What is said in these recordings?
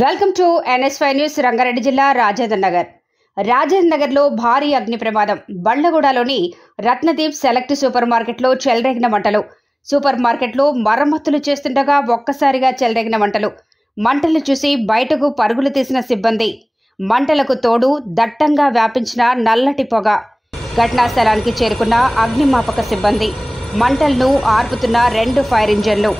Welcome to NS5 news. Rangareddy జిల్లా రాజేంద్ర నగర్లో భారీ అగ్ని ప్రమాదం. బండ్లగూడలోని రత్నదీప్ సెలెక్ట్ సూపర్ మార్కెట్లో చెలరేగిన మంటలు. సూపర్ మార్కెట్లో మరమ్మతులు చేస్తుండగా ఒక్కసారిగా చెలరేగిన మంటలు చూసి బయటకు పరుగులు తీసిన సిబ్బంది. మంటలకు తోడు దట్టంగా వ్యాపించిన నల్లటి పొగ. ఘటనా స్థలానికి చేరుకున్న అగ్నిమాపక సిబ్బంది. మంటలను ఆర్పుతున్న 2 ఫైర్ ఇంజన్లు.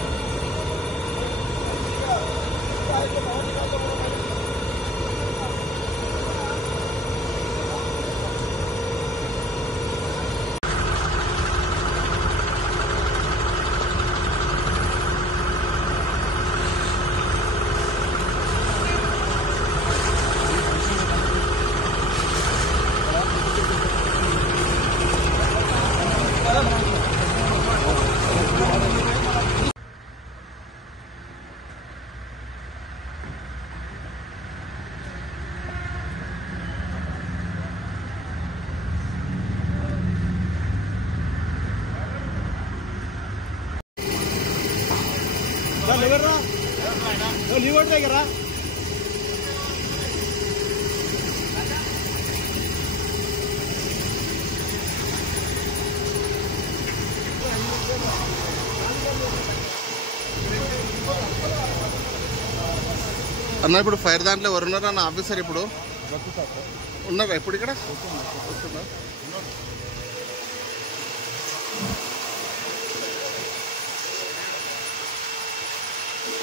लीवर దగ్గర అన్న ఇప్పుడు ఫైర్ దాంట్లో ఎవరు ఉన్నారా అన్న ఆఫీసర్? ఇప్పుడు ఉన్నారా ఇప్పుడు ఇక్కడ?